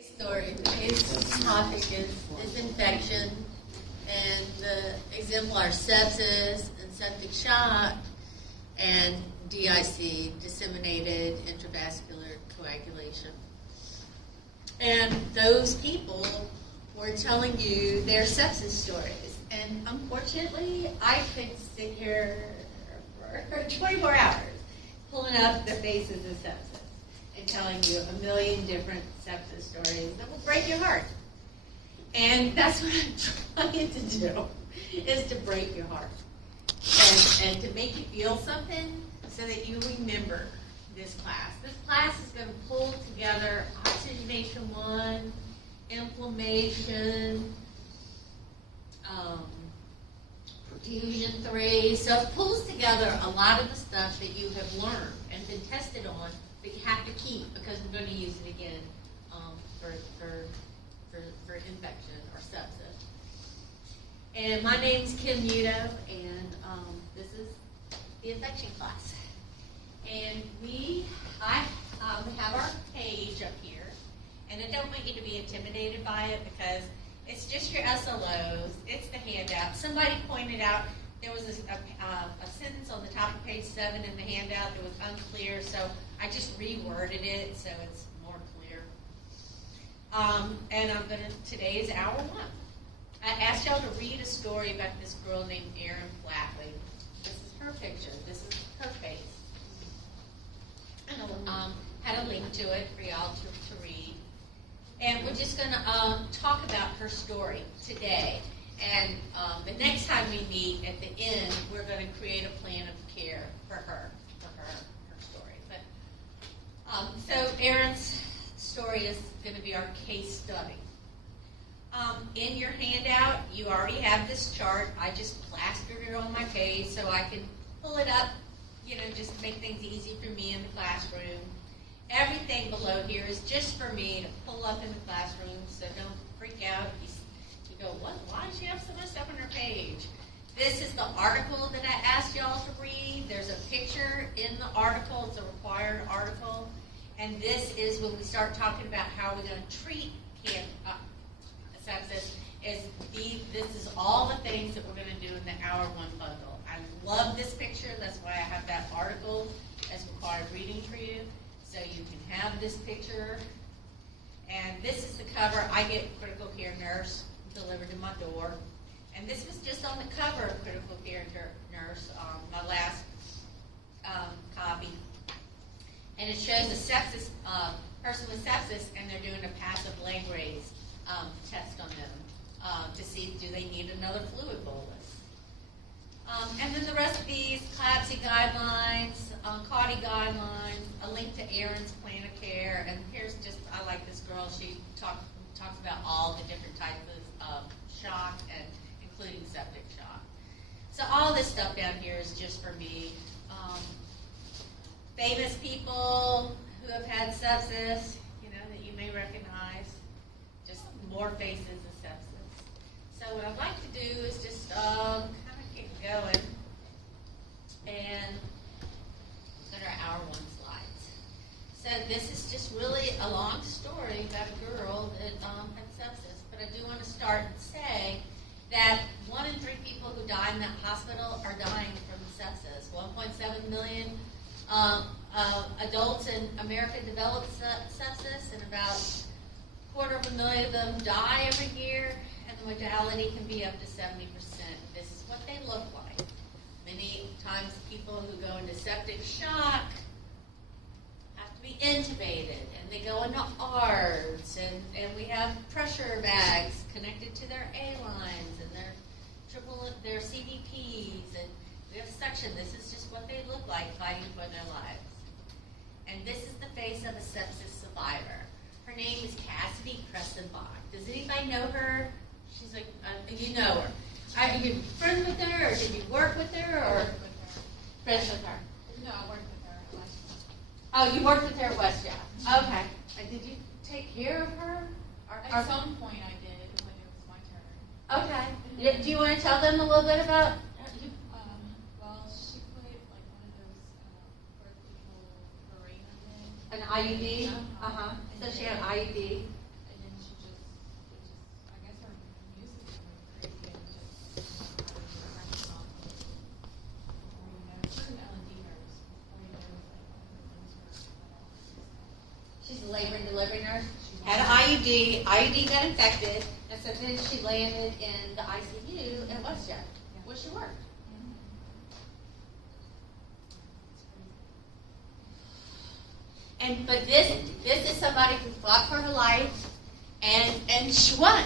Story. Today's topic is infection, and the example are sepsis and septic shock and DIC, disseminated intravascular coagulation. And those people were telling you their sepsis stories. And unfortunately, I could sit here for 24 hours pulling up the faces of sepsis and telling you a million different sepsis stories that will break your heart. And that's what I'm trying to do, is to break your heart. And to make you feel something so that you remember this class. This class is going to pull together oxygenation 1, inflammation, perfusion 3. So it pulls together a lot of the stuff that you have learned and been tested on, but you have to keep because we're going to use it again for infection or sepsis. And my name's Kim Muto, and this is the infection class. And I have our page up here, and I don't want you to be intimidated by it because it's just your SLOs. It's the handout. Somebody pointed out there was a sentence on the top of page 7 in the handout that was unclear, so I just reworded it so it's more clear. And today is hour 1. I asked y'all to read a story about this girl named Erin Flatley. This is her picture. This is her face. And had a link to it for y'all to read. And we're just going to talk about her story today. And the next time we meet at the end, we're going to create a plan of care for her story. But so Erin's story is going to be our case study. In your handout, you already have this chart. I just plastered it on my page so I can pull it up, just to make things easy for me in the classroom. Everything below here is just for me to pull up in the classroom, so don't freak out. You go, what? Why does she have so much stuff on her page? This is the article that I asked y'all to read. There's a picture in the article. It's a required article. And this is when we start talking about how we're going to treat sepsis. This is all the things that we're going to do in the hour 1 bundle. I love this picture. That's why I have that article as required reading for you. So you can have this picture. And this is the cover. I get Critical Care Nurse delivered to my door. And this was just on the cover of Critical Care Nurse, my last copy. And it shows a sepsis person with sepsis, and they're doing a passive leg raise test on them to see do they need another fluid bolus. And then the rest of these, CLABSI guidelines, CAUTI guidelines, a link to Erin's plan of care, and here's just, I like this girl, she talks about all the different types of shock, and including septic shock. So all this stuff down here is just for me. Famous people who have had sepsis, that you may recognize, just more faces of sepsis. So what I'd like to do is just kind of keep going and go to our hour 1 slides. So this is just really a long story about a girl that had sepsis, but I do want to start and say that 1 in 3 people who die in that hospital are dying from sepsis. 1.7 million adults in America develop sepsis, and about 250,000 of them die every year, and the mortality can be up to 70%. This is what they look like. Many times people who go into septic shock have to be intubated, and they go into ARDS, and we have pressure bags connected to their A-lines and their CVPs, and we have suction. This is just what they look like fighting for their lives. And this is the face of a sepsis survivor. Her name is Cassidy Cressenbach. Does anybody know her? She's like, you know her. Are you friends with her, or did you work with her, or? I worked with her. Friends with her. No, I worked with her at West. Oh, you worked with her at West, yeah. Okay. And did you take care of her? At some point I did when it was my turn. Okay. Do you want to tell them a little bit about? Well, she put like one of those birth control arenas in. An IUD? So she had an IUD. had an IUD got infected, and so then she landed in the ICU in WestJet, where she worked. But this is somebody who fought for her life, and she won.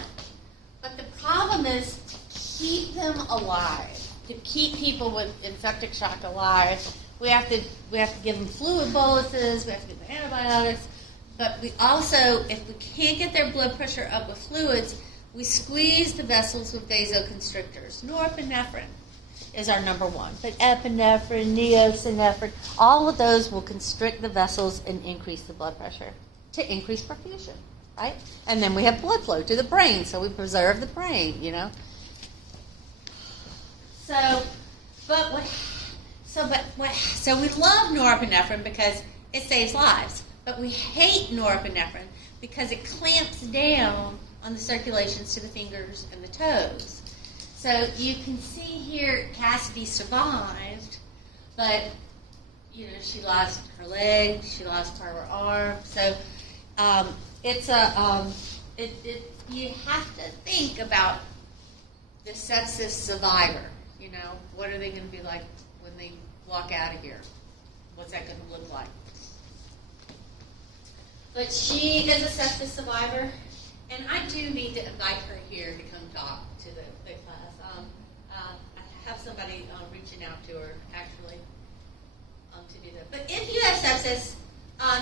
But the problem is to keep them alive, to keep people with infected shock alive. We have to give them fluid boluses, we have to give them antibiotics, but we also, if we can't get their blood pressure up with fluids, we squeeze the vessels with vasoconstrictors. Norepinephrine is our number one, but epinephrine, neosynephrine, all of those will constrict the vessels and increase the blood pressure to increase perfusion, right? And then we have blood flow to the brain, so we preserve the brain, you know. So we love norepinephrine because it saves lives, but we hate norepinephrine because it clamps down on the circulations to the fingers and the toes. So you can see here Cassidy survived, but she lost her leg, she lost part of her arm. So you have to think about the sepsis survivor. What are they going to be like when they walk out of here? What's that going to look like? But she is a sepsis survivor, and I do need to invite her here to come talk to the class. I have somebody reaching out to her, actually, to do that. But if you have sepsis,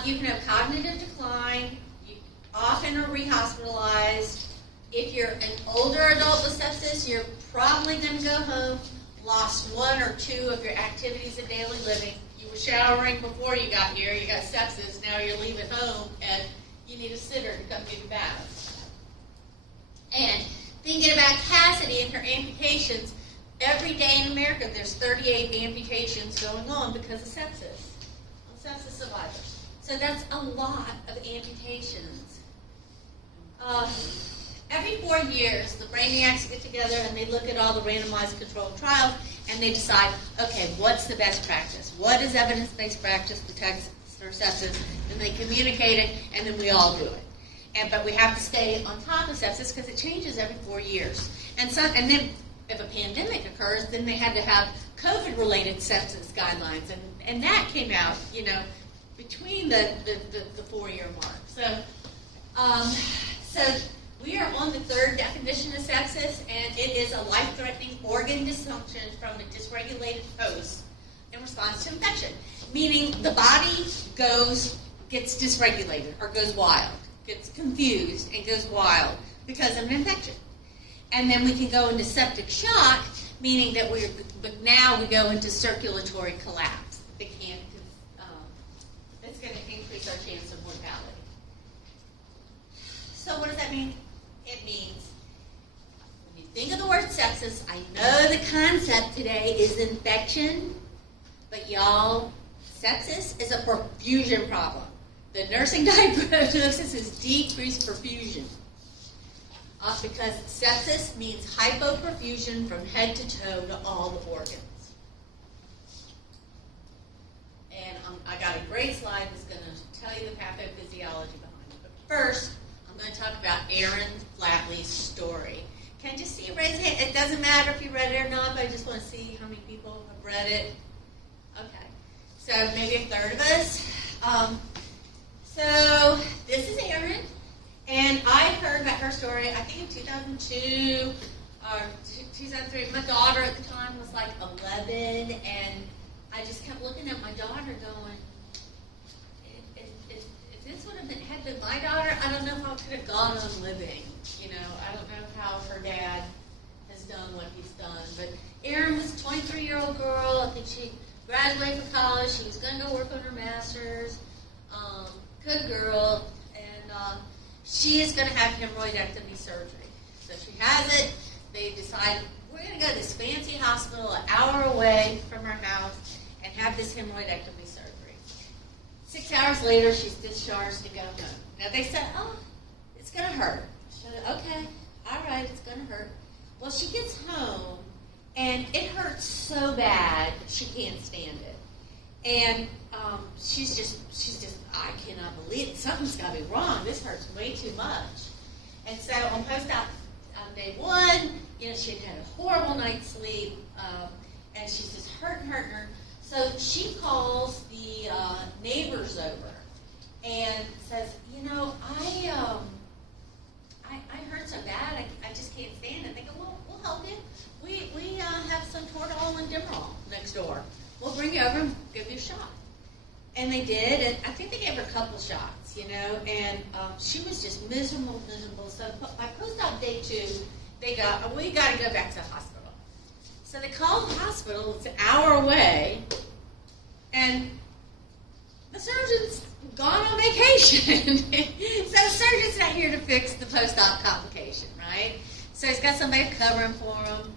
you can have cognitive decline. You often are rehospitalized. If you're an older adult with sepsis, you're probably going to go home, lost one or two of your activities of daily living. You were showering before you got here, you got sepsis, now you're leaving home, and you need a sitter to come give you baths. And thinking about Cassidy and her amputations, every day in America there's 38 amputations going on because of sepsis. Sepsis survivors. So that's a lot of amputations. Every 4 years, the brainiacs get together and they look at all the randomized controlled trials and they decide, okay, what's the best practice? What is evidence-based practice for sepsis? And they communicate it, and then we all do it. But we have to stay on top of sepsis because it changes every 4 years. And then if a pandemic occurs, then they had to have COVID-related sepsis guidelines, and that came out, between the 4-year mark. So we are on the third definition of sepsis, and it is a life-threatening organ dysfunction from a dysregulated host in response to infection, meaning the body gets dysregulated or goes wild, gets confused and goes wild because of an infection. And then we can go into septic shock, meaning that but now we go into circulatory collapse. It's going to increase our chance of mortality. So what does that mean? It means, when you think of the word sepsis, I know the concept today is infection, but y'all, sepsis is a perfusion problem. The nursing diagnosis is decreased perfusion. Because sepsis means hypoperfusion from head to toe to all the organs. And I got a great slide that's going to tell you the pathophysiology behind it. But first, I'm going to talk about Aaron Flatley's story. Can I just see you raise your hand? It doesn't matter if you read it or not, but I just want to see how many people have read it. Okay. So maybe a third of us. So this is Aaron. And I heard about her story, I think in 2002 or 2003. My daughter at the time was like 11, and I just kept looking at my daughter going, if this would have been my daughter, I don't know how it could have gone on living. I don't know how her dad has done what he's done. But Erin was a 23-year-old girl. I think she graduated from college. She was going to go work on her master's. Good girl. And she is going to have hemorrhoidectomy surgery. So she has it. They decide, we're going to go to this fancy hospital an hour away from her house and have this hemorrhoidectomy surgery. 6 hours later, she's discharged to go home. Now they said, it's going to hurt. She said, okay, all right, it's going to hurt. Well, she gets home, and it hurts so bad she can't stand it. And she's just, I cannot believe it. Something's got to be wrong. This hurts way too much. And so on post-op day 1, she had had a horrible night's sleep, and she's just hurting her. So she calls the neighbors over and says, I hurt so bad, I just can't stand it. They go, well, we'll help you. We have some Toradol and Demerol next door. We'll bring you over and give you a shot. And they did, and I think they gave her a couple shots, and she was just miserable. So by post-op day 2, they go, we got to go back to the hospital. So they called the hospital. It's an hour away, and the surgeon's gone on vacation. So the surgeon's not here to fix the post-op complication, right? So he's got somebody covering for him.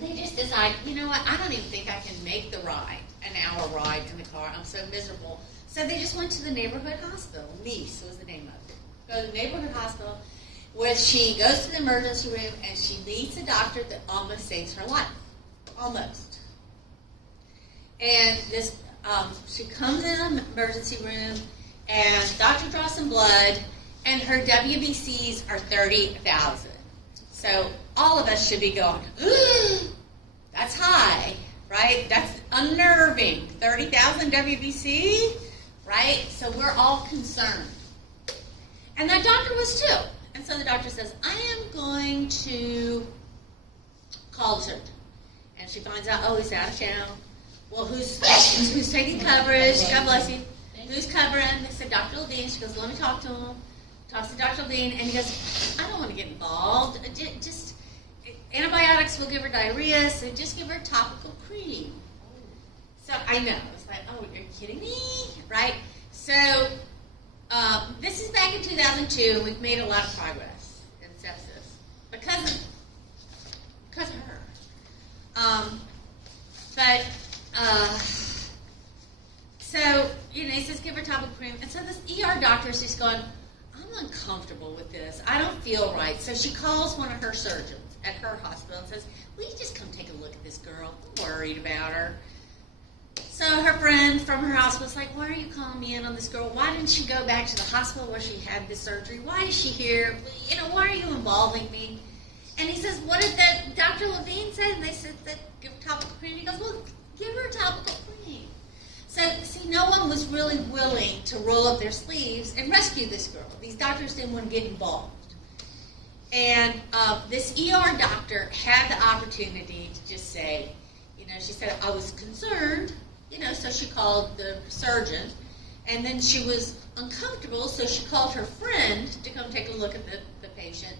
They just decide, I don't even think I can make the ride, an hour ride in the car. I'm so miserable. So they just went to the neighborhood hospital. Nice was the name of it. Go to the neighborhood hospital, where she goes to the emergency room and she meets a doctor that almost saves her life. Almost. And this, she comes in the emergency room, and the doctor draws some blood, and her WBCs are 30,000. So all of us should be going, that's high, right? That's unnerving. 30,000 WBC, right? So we're all concerned. And that doctor was too. And so the doctor says, I am going to call the surgeon. And she finds out, he's out of town. Well, who's taking coverage? God bless you. Who's covering? They said, Dr. Levine. She goes, let me talk to him. Talks to Dr. Levine, and he goes, I don't want to get involved. Just antibiotics will give her diarrhea, so just give her a topical cream. So I know. It's like, are you kidding me? Right? So this is back in 2002, and we've made a lot of progress in sepsis because of her. So, he says, give her topical cream. And so this ER doctor is just going, I'm uncomfortable with this. I don't feel right. So she calls one of her surgeons at her hospital and says, will you just come take a look at this girl? I'm worried about her. So her friend from her hospital is like, why are you calling me in on this girl? Why didn't she go back to the hospital where she had this surgery? Why is she here? Why are you involving me? And he says, what did that Dr. Levine say? And they said, that give her topical cream. He goes, well, give her topical cream. So, see, no one was really willing to roll up their sleeves and rescue this girl. These doctors didn't want to get involved. And this ER doctor had the opportunity to just say, she said, I was concerned, so she called the surgeon. And then she was uncomfortable, so she called her friend to come take a look at the patient.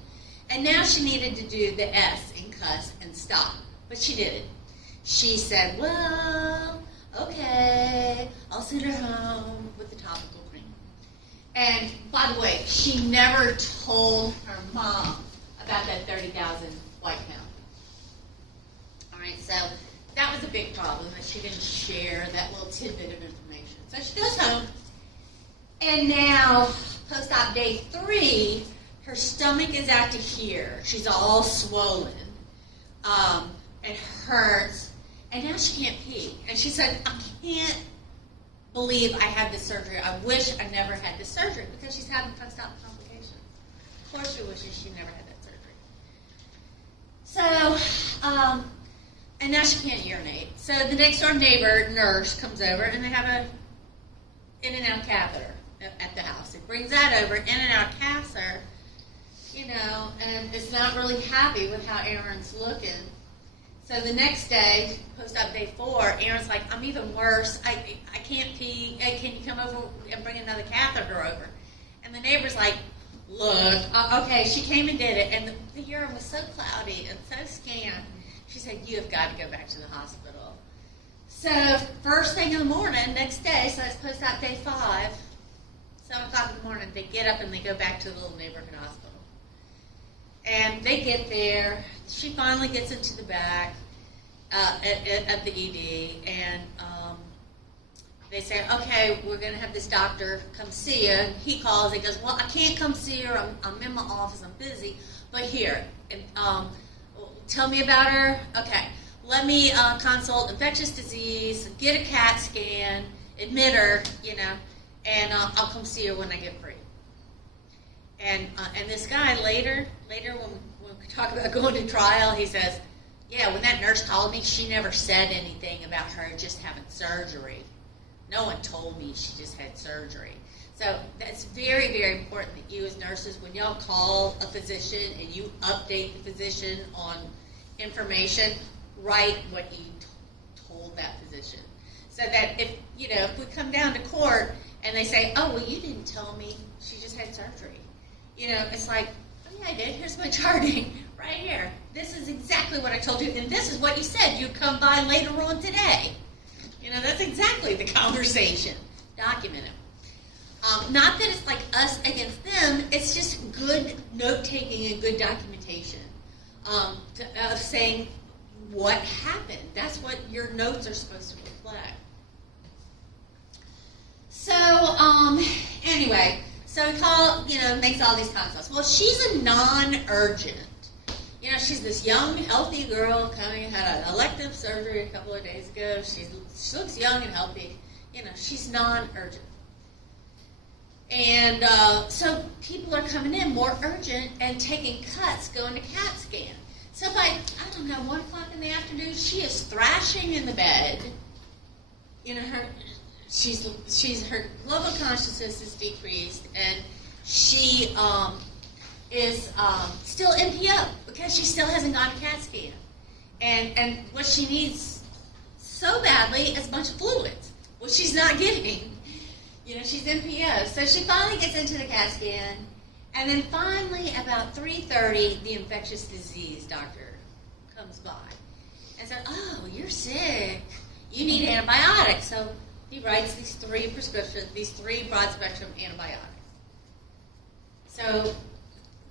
And now she needed to do the S in cuss and stop. But she didn't. She said, well, okay, I'll send her home with the topical cream. And by the way, she never told her mom about that 30,000 white pound. All right, so that was a big problem, that she didn't share that little tidbit of information. So she goes home, and now, post-op day 3, her stomach is out to here. She's all swollen. It hurts. And now she can't pee. And she said, I can't believe I had this surgery. I wish I never had this surgery, because she's having post-op complications. Of course she wishes she never had that surgery. So, and now she can't urinate. So the next door neighbor nurse comes over, and they have a in-and-out catheter at the house. It brings that over, in-and-out catheter, and is not really happy with how Erin's looking. So the next day, post-op day 4, Erin's like, I'm even worse. I can't pee. Hey, can you come over and bring another catheter over? And the neighbor's like, look, okay, she came and did it, and the urine was so cloudy and so scant. She said, you have got to go back to the hospital. So first thing in the morning, next day, so it's post-op day 5, 7 o'clock in the morning, they get up and they go back to the little neighborhood hospital. And they get there. She finally gets into the back at the ED, and they say, okay, we're going to have this doctor come see you. He calls. He goes, well, I can't come see her. I'm in my office. I'm busy. But here, and, tell me about her. Okay. let me consult infectious disease, get a CAT scan, admit her, and I'll come see her when I get free. And this guy later when we talk about going to trial, he says, yeah, when that nurse called me, she never said anything about her just having surgery. No one told me she just had surgery. So that's very, very important that you as nurses, when y'all call a physician and you update the physician on information, write what you told that physician. So that if we come down to court and they say, oh, well, you didn't tell me she just had surgery. It's like, oh, yeah, I did. Here's my charting right here. This is exactly what I told you, and this is what you said. You'd come by later on today. That's exactly the conversation. Document it. Not that it's like us against them. It's just good note-taking and good documentation of saying what happened. That's what your notes are supposed to reflect. So, anyway, so he makes all these consults. Well, she's a non-urgent. She's this young, healthy girl had an elective surgery a couple of days ago. She looks young and healthy. She's non-urgent. And so people are coming in more urgent and taking cuts, going to CAT scan. So by, 1 o'clock in the afternoon, she is thrashing in the bed. Her global consciousness is decreased, and she is still NPO because she still hasn't got a CAT scan. And what she needs so badly is a bunch of fluids, which she's not getting. She's NPO. So she finally gets into the CAT scan, and then finally about 3:30, the infectious disease doctor comes by and said, oh, you're sick. You need antibiotics. So he writes these 3 prescriptions, these 3 broad-spectrum antibiotics. So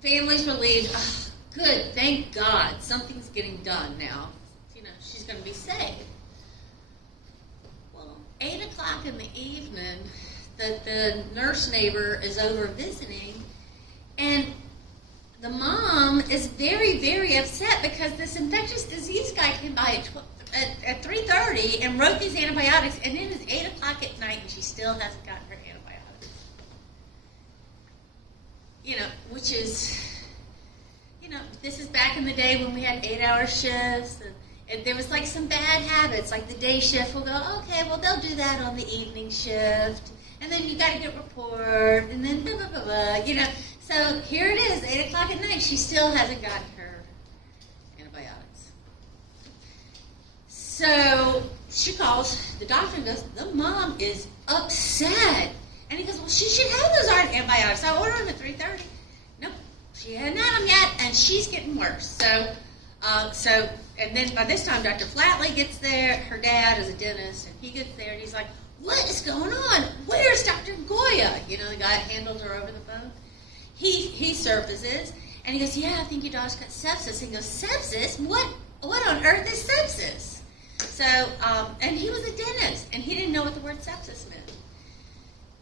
family's relieved. Oh, good, thank God. Something's getting done now. She's going to be saved. Well, 8 o'clock in the evening, the nurse neighbor is over visiting, and the mom is very, very upset because this infectious disease guy came by at 3:30 and wrote these antibiotics, and it is 8 o'clock at night and she still hasn't gotten her antibiotics. Which is, this is back in the day when we had 8-hour shifts, and there was like some bad habits, like the day shift will go, okay, well, they'll do that on the evening shift, and then you got to get a report, and then blah, blah, blah, blah, So here it is, 8 o'clock at night, she still hasn't gotten her antibiotics. So she calls the doctor and goes, the mom is upset. And he goes, well, she should have those antibiotics. I ordered them at 3:30. Nope, she hadn't had them yet, and she's getting worse. And then by this time, Dr. Flatley gets there. Her dad is a dentist, and he gets there, and he's like, what is going on? Where's Dr. Goya? The guy that handled her over the phone. He surfaces, and he goes, yeah, I think your dog's got sepsis. And he goes, sepsis? What on earth is sepsis? So, and he was a dentist, and he didn't know what the word sepsis meant.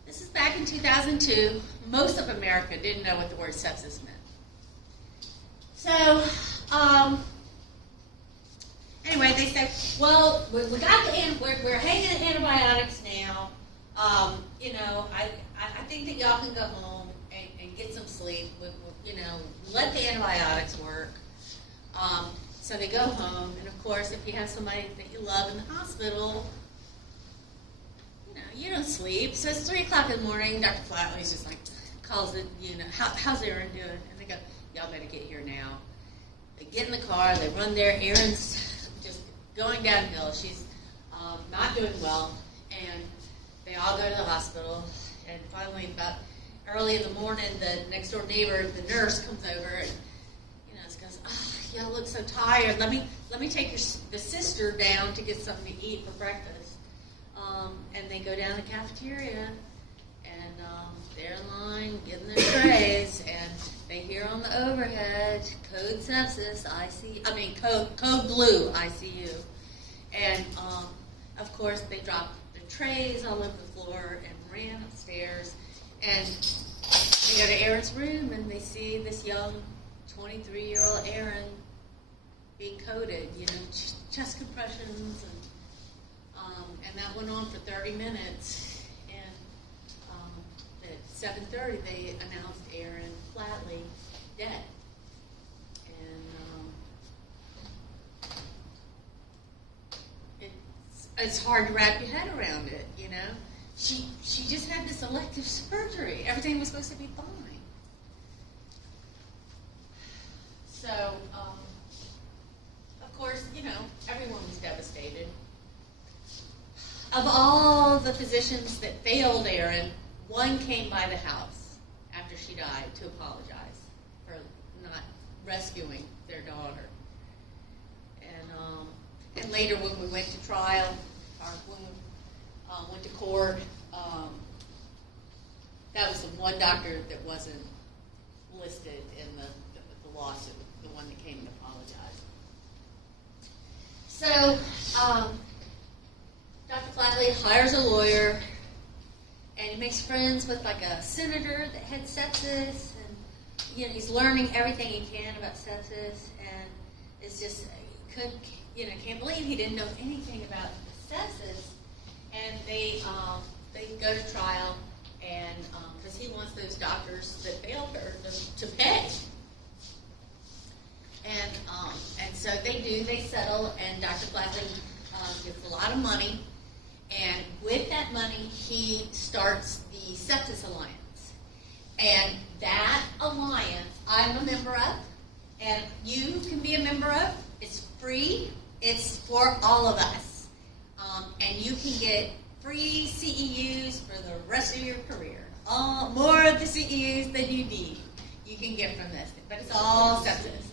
This is back in 2002. Most of America didn't know what the word sepsis meant. So, anyway, they said, well, we got we're hanging antibiotics now. I think that y'all can go home and get some sleep. Let the antibiotics work. So they go home, and of course, if you have somebody that you love in the hospital, you don't sleep. So it's 3 o'clock in the morning. Dr. Flatley's just like calls it. How's Erin doing? And they go, y'all better get here now. They get in the car. They run there. Erin's just going downhill. She's not doing well, and they all go to the hospital. And finally, about early in the morning, the next door neighbor, the nurse, comes over and goes, oh, y'all look so tired. Let me take the sister down to get something to eat for breakfast. And they go down the cafeteria, and they're in line getting their trays, and they hear on the overhead, code sepsis, code blue, ICU. And of course, they dropped their trays all over the floor and ran upstairs, and they go to Erin's room, and they see this young 23-year-old Erin being coded, chest compressions, and that went on for 30 minutes. And at 7:30, they announced Aaron Flatley dead. And it's hard to wrap your head around it, She just had this elective surgery. Everything was supposed to be fine. So, of course, everyone was devastated. Of all the physicians that failed Erin, one came by the house after she died to apologize for not rescuing their daughter. And later when we went to trial, or when we went to court, that was the one doctor that wasn't listed in the lawsuit, the one that came to apologize. So, Dr. Flatley hires a lawyer, and he makes friends with like a senator that had sepsis, and he's learning everything he can about sepsis, and it's just can't believe he didn't know anything about sepsis. And they go to trial, and because he wants those doctors that failed her to pay. And so they settle, and Dr. Flatley gets a lot of money, and with that money, he starts the Sepsis Alliance. And that alliance, I'm a member of, and you can be a member of. It's free. It's for all of us. And you can get free CEUs for the rest of your career. More of the CEUs than you need, you can get from this. But it's all sepsis.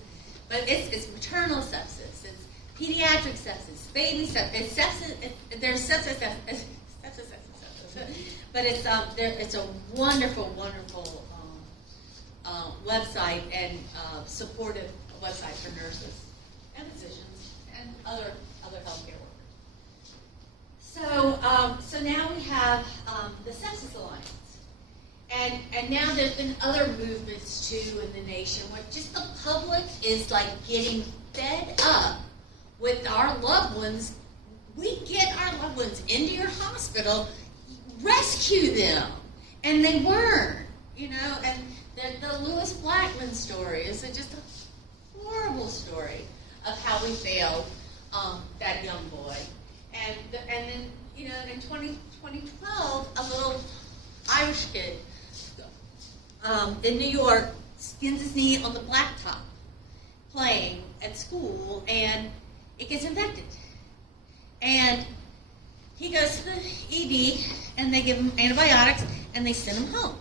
But it's maternal sepsis, it's pediatric sepsis, baby sepsis, it's sepsis. There's sepsis. But it's a wonderful, wonderful website and supportive website for nurses and physicians and other healthcare workers. So now we have the Sepsis Alliance. And now there's been other movements too in the nation where just the public is like getting fed up with our loved ones. We get our loved ones into your hospital, rescue them, and they weren't, and the Lewis Blackman story is just a horrible story of how we failed that young boy. And then, in 2012, a little Irish kid in New York skins his knee on the blacktop playing at school, and it gets infected. And he goes to the ED, and they give him antibiotics, and they send him home.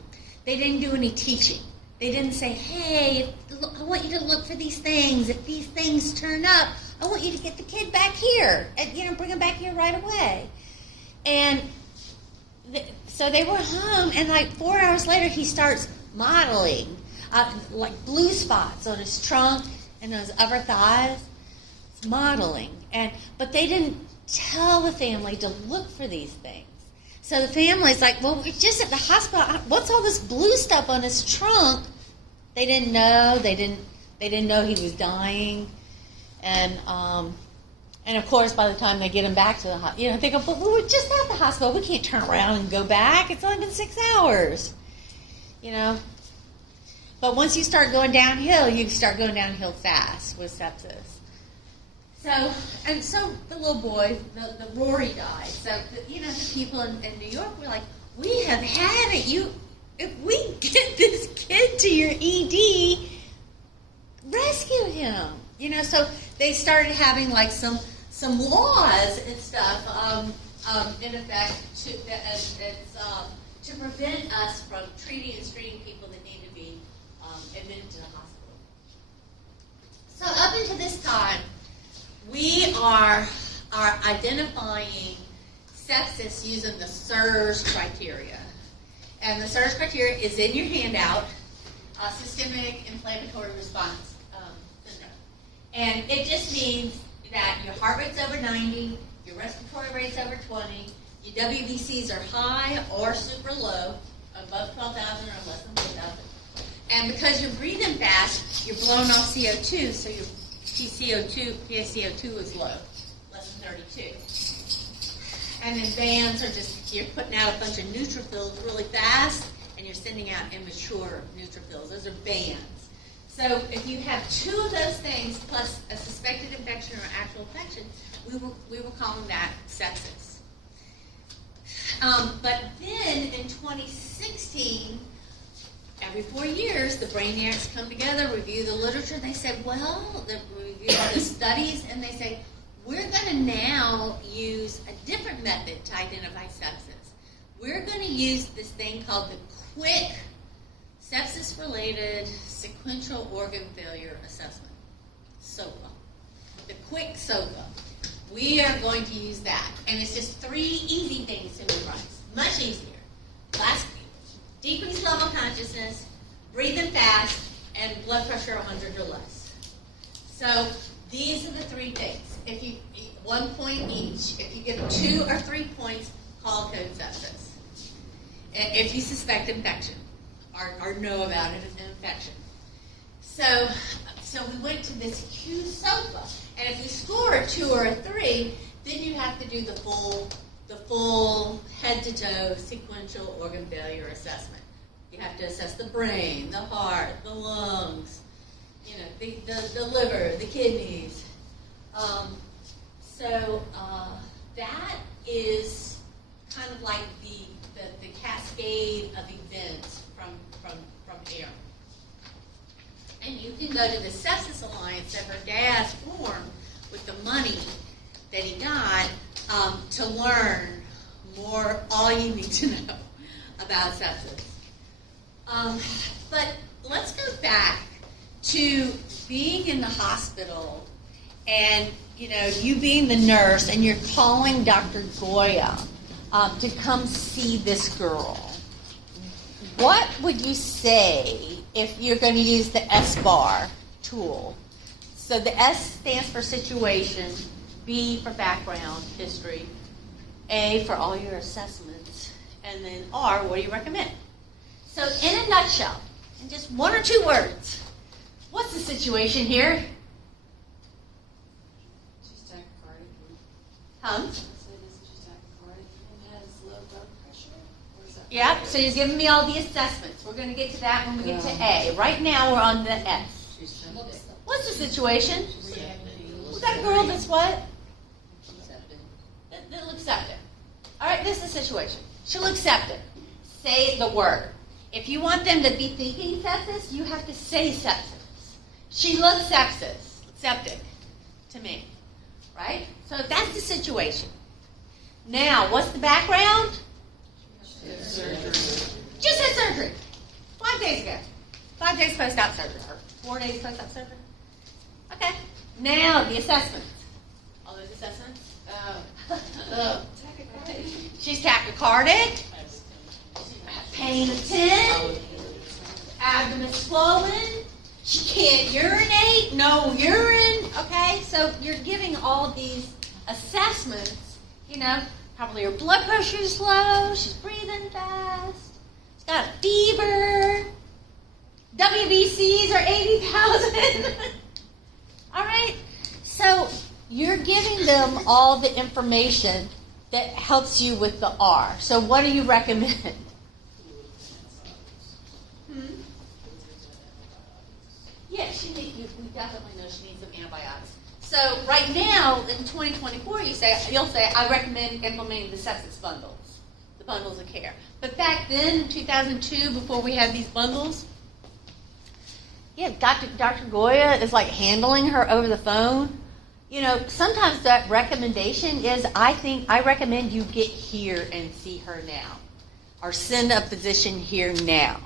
They didn't do any teaching. They didn't say, hey, I want you to look for these things. If these things turn up, I want you to get the kid back here, and bring him back here right away. And so they were home, and like 4 hours later, he starts modeling, like blue spots on his trunk and on his upper thighs. It's modeling. But they didn't tell the family to look for these things. So the family's like, well, we're just at the hospital. What's all this blue stuff on his trunk? They didn't know. They didn't know he was dying. And of course, by the time they get him back to the hospital, they go, but we were just at the hospital. We can't turn around and go back. It's only been 6 hours. But once you start going downhill, you start going downhill fast with sepsis. So the little boy, the Rory died. So, the people in New York were like, we have had it. If we get this kid to your ED, rescue him. So they started having like some laws and stuff in effect to prevent us from treating and screening people that need to be admitted to the hospital. So up until this time, we are identifying sepsis using the SIRS criteria. And the SIRS criteria is in your handout, systemic inflammatory response syndrome. And it just means that your heart rate's over 90, your respiratory rate's over 20, your WBCs are high or super low, above 12,000 or less than 4,000. And because you're breathing fast, you're blowing off CO2, so PaCO2 is low, less than 32. And then bands are just, you're putting out a bunch of neutrophils really fast, and you're sending out immature neutrophils. Those are bands. So if you have two of those things plus a suspected infection or actual infection, we were calling that sepsis. But then in 2016, every 4 years, the brainiacs come together, review the literature. They said, well, they review all the studies, and they say, we're going to now use a different method to identify sepsis. We're going to use this thing called the Quick Sepsis-Related Sequential Organ Failure Assessment, SOFA. The Quick SOFA. We are going to use that. And it's just 3 easy things to memorize. Much easier. Decreased level of consciousness, breathing fast, and blood pressure 100 or less. So these are the 3 things. If you 1 point each. If you get 2 or 3 points, call code sepsis. If you suspect infection or know about an infection. So we went to this Q-SOFA, and if you score a 2 or a 3, then you have to do the full head-to-toe sequential organ failure assessment. You have to assess the brain, the heart, the lungs, the liver, the kidneys. That is kind of like the cascade of events from AIRM. And you can go to the Sepsis Alliance that her dad formed with the money that he got to learn more, all you need to know about sepsis. But let's go back to being in the hospital and, you being the nurse and you're calling Dr. Goya to come see this girl. What would you say if you're going to use the SBAR tool? So the S stands for situation, B for background, history, A for all your assessments, and then R, what do you recommend? So in a nutshell, in just 1 or 2 words, what's the situation here? She's tachycardic. Huh? So she's tachycardic and has low blood pressure? Or is that Yep, so you're giving me all the assessments. We're going to get to that when we get to A. Right now we're on the S. What's the situation? We got a girl that's what? That looks septic. All right, this is the situation. She looks septic. Say the word. If you want them to be thinking sepsis, you have to say sepsis. She looks septic to me, right? So that's the situation. Now, what's the background? surgery? Just had surgery 5 days ago. 5 days post-op surgery, or 4 days post-op surgery. Okay. Now the assessments. All those assessments. She's tachycardic. Pain of 10. Abdomen swollen. She can't urinate. No urine. Okay. So you're giving all these assessments. Probably her blood pressure is low. She's breathing fast. She's got a fever. WBCs are 80,000. All right. So you're giving them all the information that helps you with the R. So what do you recommend? Yeah, we definitely know she needs some antibiotics. So right now, in 2024, you'll say, I recommend implementing the sepsis bundles, the bundles of care. But back then, in 2002, before we had these bundles, yeah, Dr. Goya is like handling her over the phone. Sometimes that recommendation is, I recommend you get here and see her now, or send a physician here now.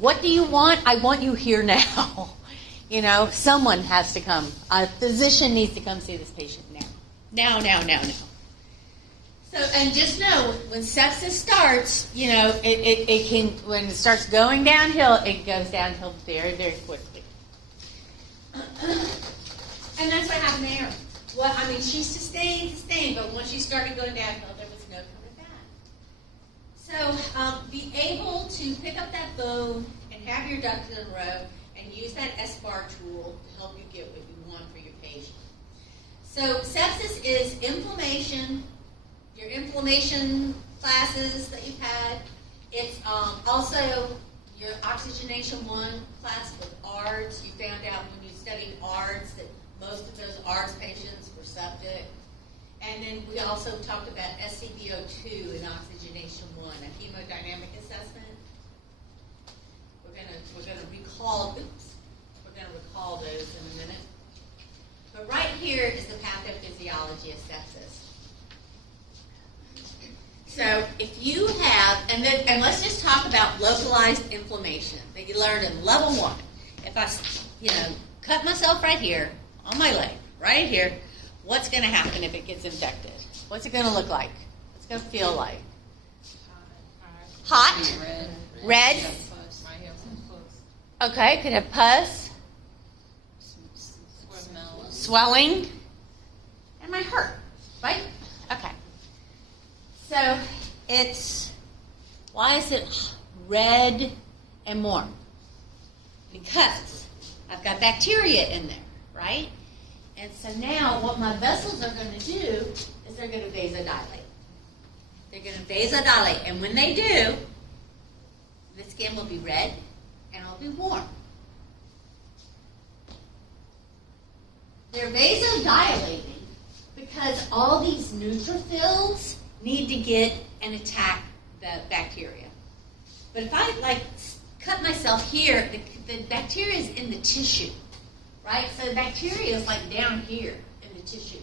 What do you want? I want you here now. Someone has to come. A physician needs to come see this patient now. Now. So, and just know, when sepsis starts, it can, when it starts going downhill, it goes downhill very, very quickly. And that's what happened there. She sustained, but once she started going downhill, there was no coming back. So, be able to pick up that phone and have your ducks in a row and use that SBAR tool to help you get what you want for your patient. So sepsis is inflammation, your inflammation classes that you've had. It's also your oxygenation 1 class with ARDS. You found out when you studied ARDS that most of those ARDS patients were septic. And then we also talked about SCBO2 and oxygenation 1, a hemodynamic assessment. We're gonna recall those in a minute. But right here is the pathophysiology of sepsis. So if you have, and let's just talk about localized inflammation that you learned in level 1. If I, cut myself right here on my leg, right here, what's going to happen if it gets infected? What's it going to look like? What's it going to feel like? Hot? Red? Okay, could have pus, swelling, and might hurt, right? Okay. So why is it red and warm? Because I've got bacteria in there, right? And so now what my vessels are going to do is they're going to vasodilate. They're going to vasodilate, and when they do, the skin will be red and it'll be warm. They're vasodilating because all these neutrophils need to get and attack the bacteria. But if I cut myself here, the bacteria is in the tissue, right? So the bacteria is down here in the tissue.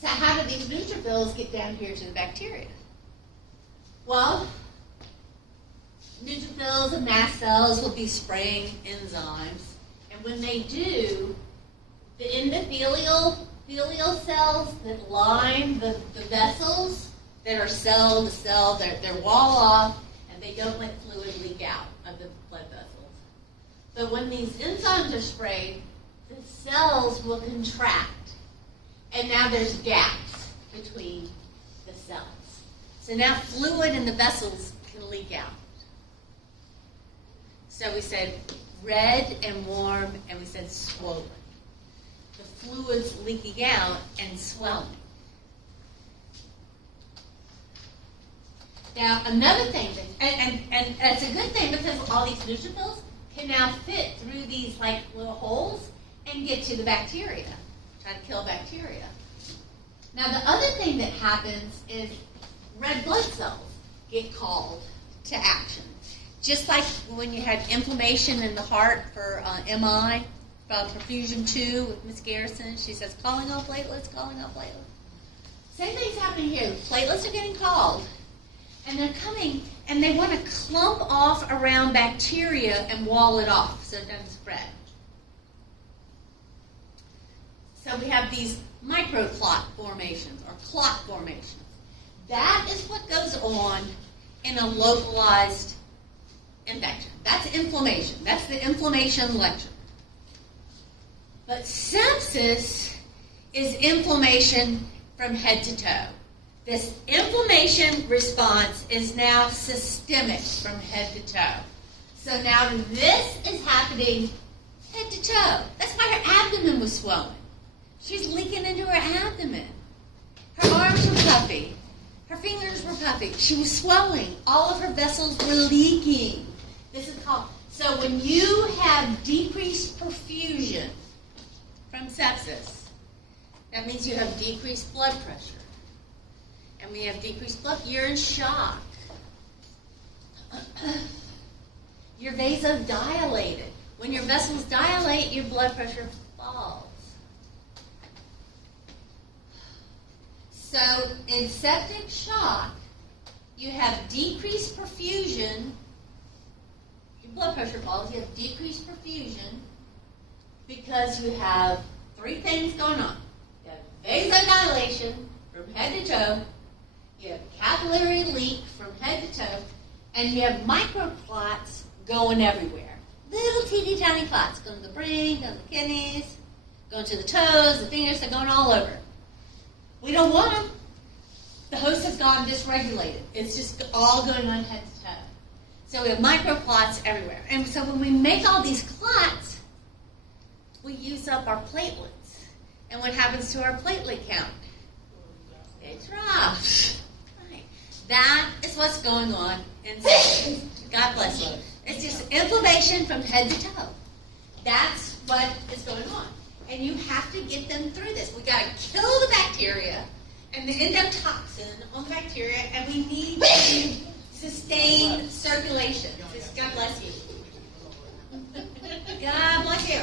So how do these neutrophils get down here to the bacteria? Well, neutrophils and mast cells will be spraying enzymes, and when they do, the endothelial cells that line the vessels that are cell to cell, they're wall off, and they don't let fluid leak out of the blood vessels. But when these enzymes are sprayed, the cells will contract, and now there's gaps between the cells. So now fluid in the vessels can leak out. So we said red and warm, and we said swollen. The fluids leaking out and swelling. Now another thing, and it's a good thing because all these neutrophils can now fit through these little holes and get to the bacteria, try to kill bacteria. Now the other thing that happens is red blood cells get called to action. Just like when you had inflammation in the heart for MI, perfusion 2 with Miss Garrison, she says, calling all platelets. Same thing's happening here. The platelets are getting called, and they're coming, and they want to clump off around bacteria and wall it off so it doesn't spread. So we have these microclot formations, or clot formations. That is what goes on in a localized infection. That's inflammation. That's the inflammation lecture. But sepsis is inflammation from head to toe. This inflammation response is now systemic from head to toe. So now this is happening head to toe. That's why her abdomen was swollen. She's leaking into her abdomen. Her arms were puffy. Her fingers were puffy. She was swelling. All of her vessels were leaking. This is called. So when you have decreased perfusion from sepsis, that means you have decreased blood pressure. And when you have decreased blood, you're in shock. You're vasodilated. When your vessels dilate, your blood pressure falls. So in septic shock, you have decreased perfusion. Your blood pressure falls. You have decreased perfusion because you have 3 things going on. You have vasodilation from head to toe. You have capillary leak from head to toe. And you have microclots going everywhere. Little teeny tiny clots going to the brain, going to the kidneys, going to the toes, the fingers, they're going all over. We don't want them. The host has gone dysregulated. It's just all going on head to toe. So we have microclots everywhere. And so when we make all these clots, we use up our platelets. And what happens to our platelet count? It drops. Right. That is what's going on in sepsis. God bless you. It's just inflammation from head to toe. That's what is going on. And you have to get them through this. We got to kill the bacteria and the endotoxin on the bacteria, and we need to sustain circulation. God bless you. God bless you.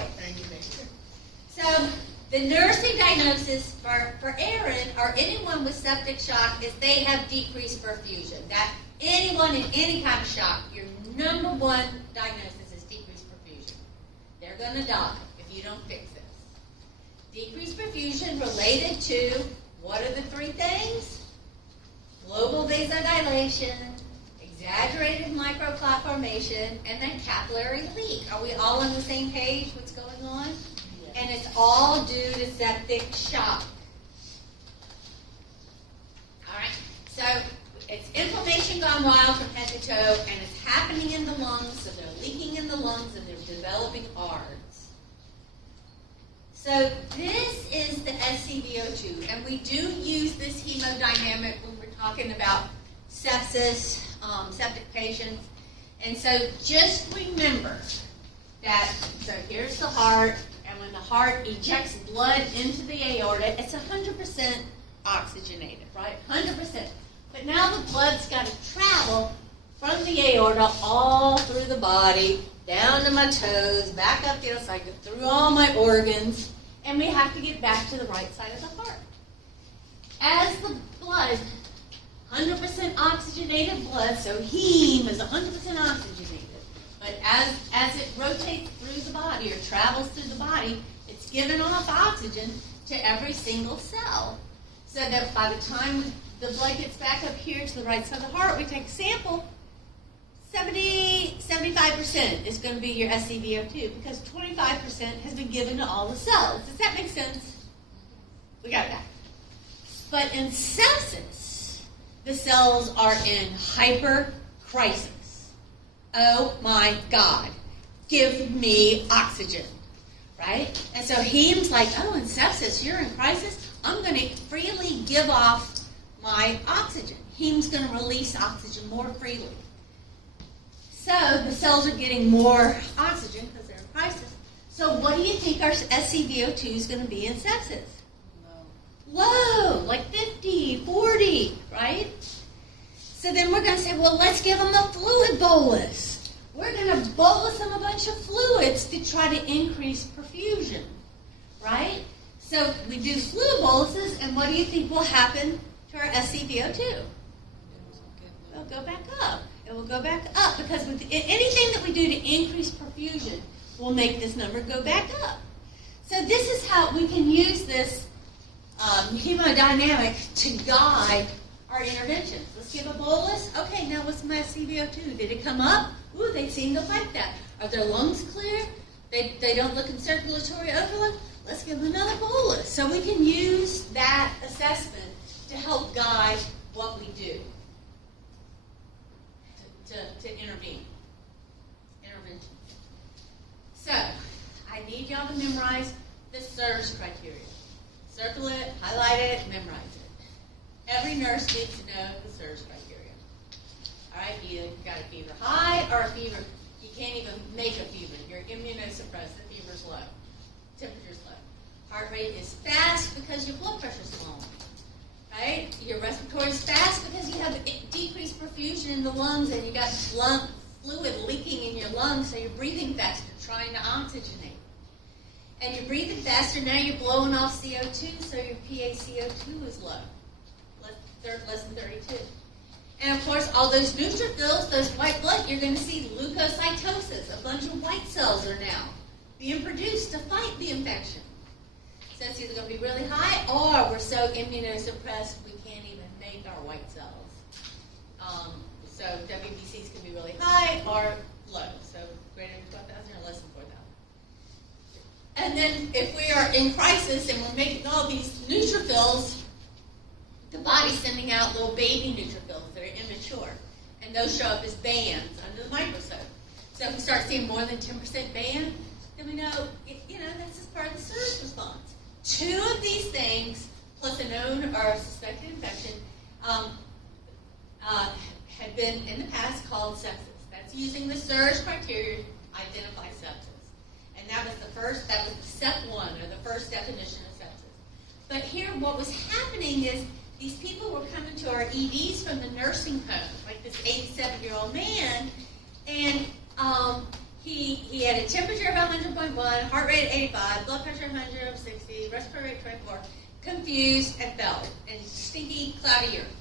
So the nursing diagnosis for Aaron or anyone with septic shock is they have decreased perfusion. That anyone in any kind of shock, your number one diagnosis is decreased perfusion. They're going to die if you don't fix this. Decreased perfusion related to, what are the three things? Global vasodilation, exaggerated microclot formation, and then capillary leak. Are we all on the same page what's going on? Yes. And it's all due to septic shock. All right, so it's inflammation gone wild from head to toe, and it's happening in the lungs, so they're leaking in the lungs, and they're developing ARDS. So this is the SCVO2, and we do use this hemodynamic when we're talking about sepsis, septic patients. And so just remember that, so here's the heart, and when the heart ejects blood into the aorta, it's 100% oxygenated, right? 100%. But now the blood's got to travel from the aorta all through the body, down to my toes, back up the other side, through all my organs, and we have to get back to the right side of the heart. As the blood, 100% oxygenated blood, so heme is 100% oxygenated, but as it rotates through the body or travels through the body, it's giving off oxygen to every single cell, so that by the time the blood gets back up here to the right side of the heart, we take a sample, 75% is going to be your SCVO2 because 25% has been given to all the cells. Does that make sense? We got that. But in sepsis, the cells are in hypercrisis. Oh my God, give me oxygen, right? And so heme's like, oh, in sepsis, you're in crisis. I'm going to freely give off my oxygen. Heme's going to release oxygen more freely. So the cells are getting more oxygen because they're in crisis. So what do you think our SCVO2 is going to be in sepsis? Low, like 50, 40, right? So then we're going to say, well, let's give them a fluid bolus. We're going to bolus them a bunch of fluids to try to increase perfusion, right? So we do fluid boluses, and what do you think will happen to our SCVO2? It'll go back up. It will go back up because with anything that we do to increase perfusion will make this number go back up. So this is how we can use this hemodynamic to guide our interventions. Let's give a bolus. Okay, now what's my SCVO2? Did it come up? Ooh, they seem to like that. Are their lungs clear? They don't look in circulatory overload? Let's give them another bolus. So we can use that assessment to help guide what we do. To intervene. Intervention. So, I need y'all to memorize the SIRS criteria. Circle it, highlight it, memorize it. Every nurse needs to know the SIRS criteria. Alright, you got a fever high or a fever, you can't even make a fever. You're immunosuppressed, the fever's low. Temperature's low. Heart rate is fast because your blood pressure's low. Right? Your respiratory is fast because you have decreased perfusion in the lungs and you got lung fluid leaking in your lungs, so you're breathing faster, trying to oxygenate. And you're breathing faster, now you're blowing off CO2, so your PaCO2 is low, less than 32. And of course, all those neutrophils, those white blood, you're going to see leukocytosis. A bunch of white cells are now being produced to fight the infection. So it's either going to be really high, or we're so immunosuppressed we can't even make our white cells. So WBCs can be really high or low, so greater than 12,000 or less than 4,000. And then if we are in crisis and we're making all these neutrophils, the body's sending out little baby neutrophils that are immature, and those show up as bands under the microscope. So if we start seeing more than 10% band, then we know, that's just part of the surge response. 2 of these things, plus a known or suspected infection, had been in the past called sepsis. That's using the surge criteria to identify sepsis. And that was the step 1, or the first definition of sepsis. But here, what was happening is these people were coming to our EDs from the nursing home, like this 87-year-old man, and he had a temperature of 100.1, heart rate at 85, blood pressure 100 over 60, respiratory rate 24, confused and felt, and stinky, cloudy urine.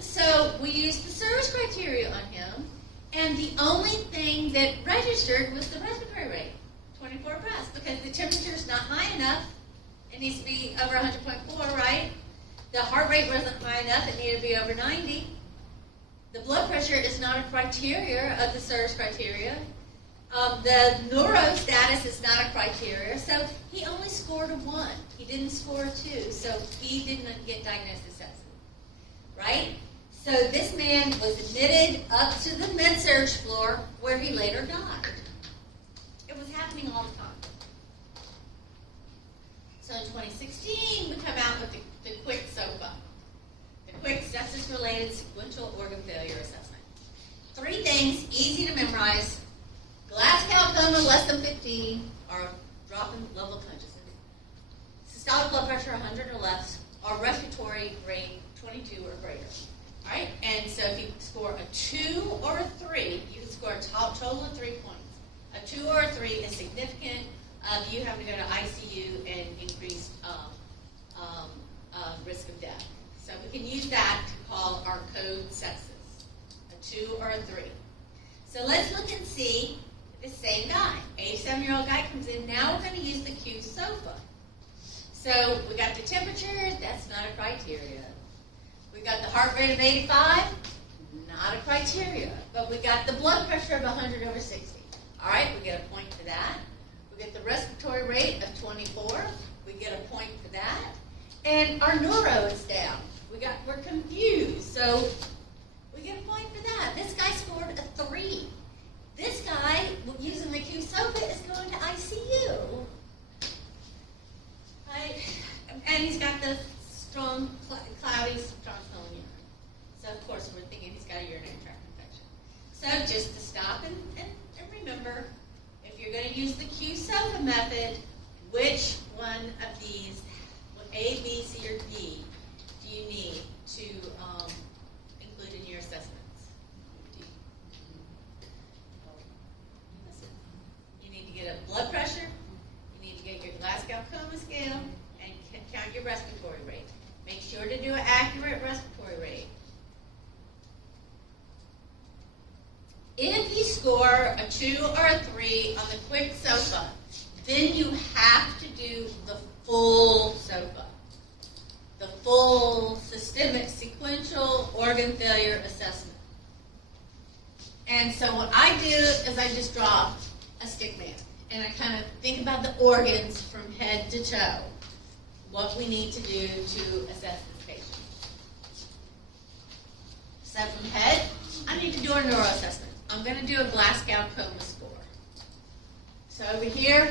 So we used the service criteria on him, and the only thing that registered was the respiratory rate, 24 breaths, because the temperature is not high enough. It needs to be over 100.4, right? The heart rate wasn't high enough. It needed to be over 90. The blood pressure is not a criteria of the SIRS criteria. The neuro status is not a criteria. So he only scored a 1. He didn't score a 2. So he didn't get diagnosed as sepsis. Right? So this man was admitted up to the med-surg floor where he later died. It was happening all the time. So in 2016, we come out with the quick SOFA, the quick sepsis-related sequential organ failure assessment. 3 things, easy to memorize: Glasgow coma less than 15, or drop in level of consciousness; systolic blood pressure 100 or less, or respiratory rate 22 or greater. All right, and so if you score a 2 or a 3, you can score a total of 3 points. A 2 or a 3 is significant. You have to go to ICU and increased risk of death. So we can use that to call our code sepsis, a 2 or a 3. So let's look and see the same guy. 87-year-old guy comes in. Now we're going to use the Q SOFA. So we got the temperature. That's not a criteria. We got the heart rate of 85. Not a criteria. But we got the blood pressure of 100 over 60. All right, we get a point for that. We get the respiratory rate of 24. We get a point for that. And our neuro is down. We're confused. So we get a point for that. This guy scored a 3. This guy, using the Q SOFA, is going to ICU. Right? And he's got the strong, cloudy, strong smelling urine. So of course we're thinking he's got a urinary tract infection. So just to stop and remember, if you're going to use the Q SOFA method, which one of these, A, B, C, or D, do you need to include in your assessments? D. You need to get a blood pressure, you need to get your Glasgow coma scale, and count your respiratory rate. Make sure to do an accurate respiratory rate. If you score a 2 or a 3 on the quick SOFA, then you have to do the full SOFA, the full systemic sequential organ failure assessment. And so what I do is I just draw a stick man, and I kind of think about the organs from head to toe, what we need to do to assess this patient. So from head, I need to do a neuro assessment. I'm going to do a Glasgow coma score. So over here,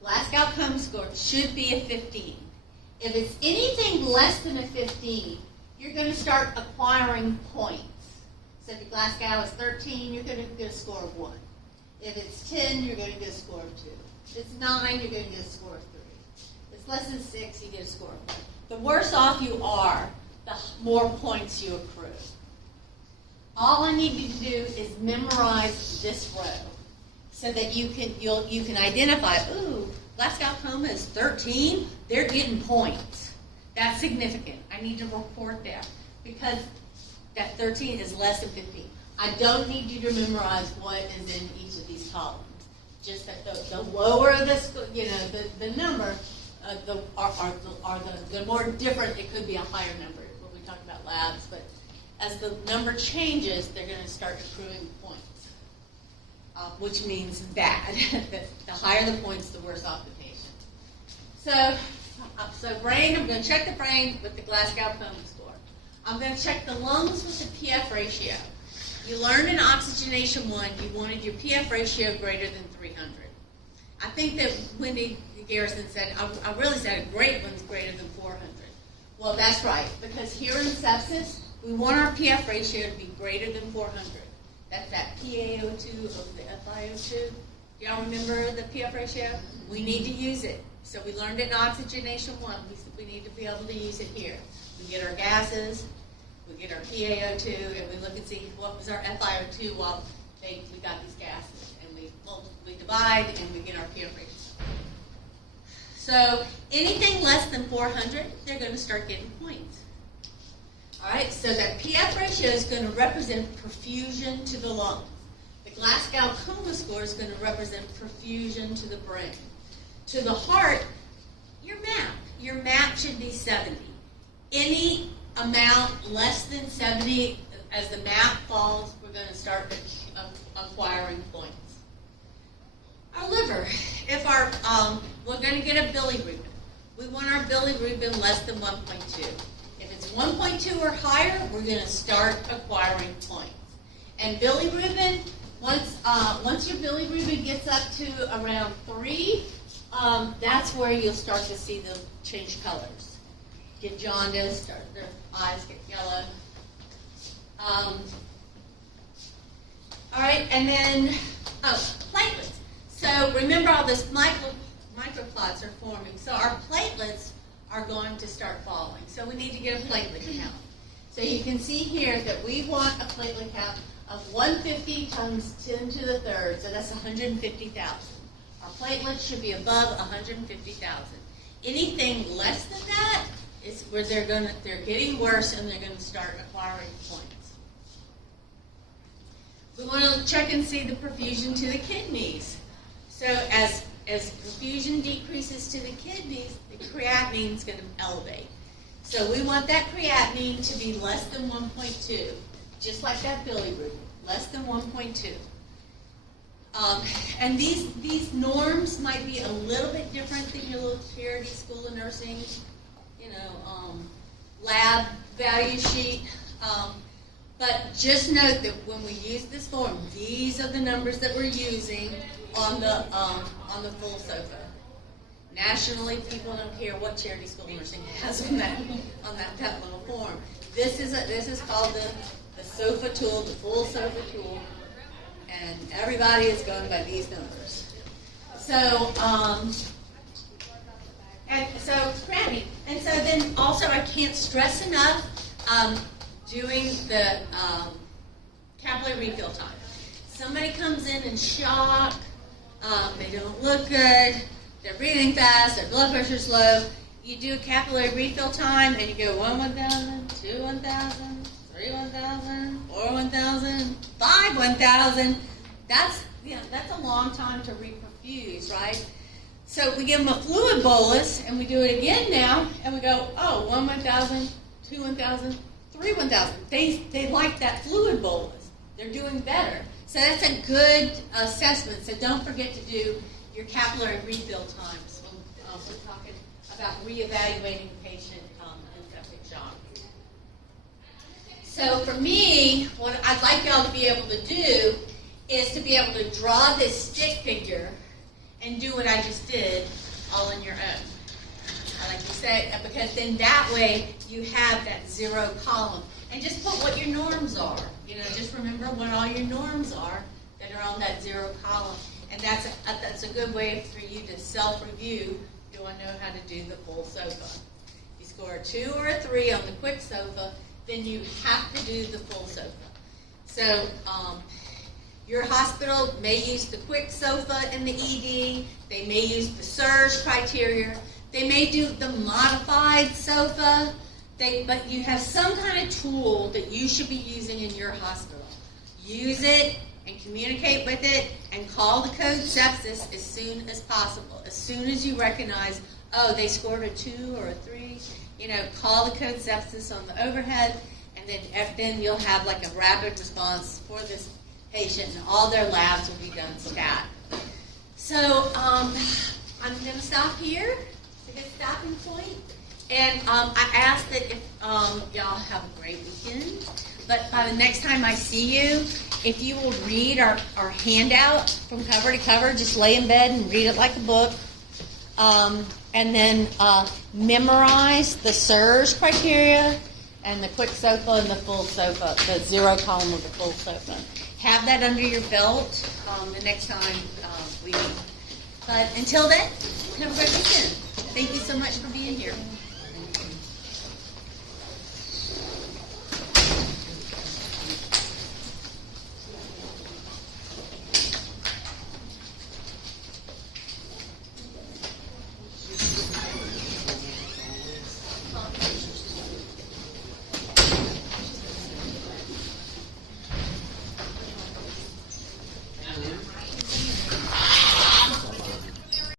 Glasgow coma score should be a 15. If it's anything less than a 15, you're going to start acquiring points. So if your Glasgow is 13, you're going to get a score of 1. If it's 10, you're going to get a score of 2. If it's 9, you're going to get a score of 3. If it's less than 6, you get a score of 1. The worse off you are, the more points you accrue. All I need you to do is memorize this row so that you can identify, ooh, Glasgow coma is 13, they're getting points. That's significant. I need to report that because that 13 is less than 15. I don't need you to memorize what is in each of these columns. Just that the lower this, the number, the more different, it could be a higher number when we talk about labs, but as the number changes, they're going to start accruing points, which means bad. The higher the points, the worse off the patient. So brain, I'm going to check the brain with the Glasgow coma score. I'm going to check the lungs with the PF ratio. you learned in Oxygenation 1, you wanted your PF ratio greater than 300. I think that Wendy Garrison said, I really said a great one's greater than 400. Well, that's right, because here in sepsis, we want our PF ratio to be greater than 400. That's that PaO2 of the FiO2. Y'all remember the PF ratio? We need to use it. So we learned it in Oxygenation 1. We need to be able to use it here. We get our gases, we get our PaO2, and we look and see what was our FiO2 while we got these gases. And we divide, and we get our PF ratio. So anything less than 400, they're going to start getting points. All right, so that PF ratio is going to represent perfusion to the lungs. The Glasgow Coma score is going to represent perfusion to the brain. To the heart, your MAP should be 70. Any amount less than 70, as the MAP falls, we're going to start acquiring points. Our liver, if we're going to get a bilirubin. We want our bilirubin less than 1.2. If it's 1.2 or higher, we're going to start acquiring points. And bilirubin, once your bilirubin gets up to around 3, that's where you'll start to see the change colors. Get jaundice, their eyes get yellow. All right, and then, platelets. So remember all this microclots are forming. So our platelets are going to start falling. So we need to get a platelet count. So you can see here that we want a platelet count of 150 times 10 to the third. So that's 150,000. Our platelets should be above 150,000. Anything less than that is where they're getting worse and they're going to start acquiring points. We want to check and see the perfusion to the kidneys. So as perfusion decreases to the kidneys, the creatinine is going to elevate. So we want that creatinine to be less than 1.2, just like that bilirubin, less than 1.2. And these norms might be a little bit different than your little charity school of nursing, lab value sheet. But just note that when we use this form, these are the numbers that we're using on the full SOFA. Nationally, people don't care what charity school nursing has on that little form. This is called the SOFA tool, the full SOFA tool, and everybody is going by these numbers. So, creatinine, and so then also I can't stress enough doing the capillary refill time. Somebody comes in shock. They don't look good, they're breathing fast, their blood pressure's low. You do a capillary refill time and you go 1 1,000, 2 1,000, 3 1,000, 4 1,000, 5 1,000. That's a long time to reperfuse, right? So we give them a fluid bolus and we do it again now and we go, 1 1,000, 2 1,000, 3 1,000. They like that fluid bolus. They're doing better. So that's a good assessment. So don't forget to do your capillary refill times when we're talking about reevaluating the patient in septic shock. So for me, what I'd like y'all to be able to do is to be able to draw this stick figure and do what I just did all on your own. I like to say, because then that way you have that 0 column. And just put what your norms are. Just remember what all your norms are that are on that 0 column. And that's a good way for you to self-review. Do I know how to do the full SOFA? If you score a 2 or a 3 on the quick SOFA, then you have to do the full SOFA. So your hospital may use the quick SOFA in the ED. They may use the SURGE criteria. They may do the modified SOFA. But you have some kind of tool that you should be using in your hospital. Use it and communicate with it and call the code sepsis as soon as possible. As soon as you recognize, they scored a 2 or a 3, call the code sepsis on the overhead, and then you'll have like a rapid response for this patient, and all their labs will be done stat. So I'm going to stop here to get a stopping point. And I ask that if y'all have a great weekend. But by the next time I see you, if you will read our handout from cover to cover, just lay in bed and read it like a book. And then memorize the SIRS criteria and the quick SOFA and the full SOFA, the 0 column of the full SOFA. Have that under your belt the next time we meet. But until then, have a great weekend. Thank you so much for being here.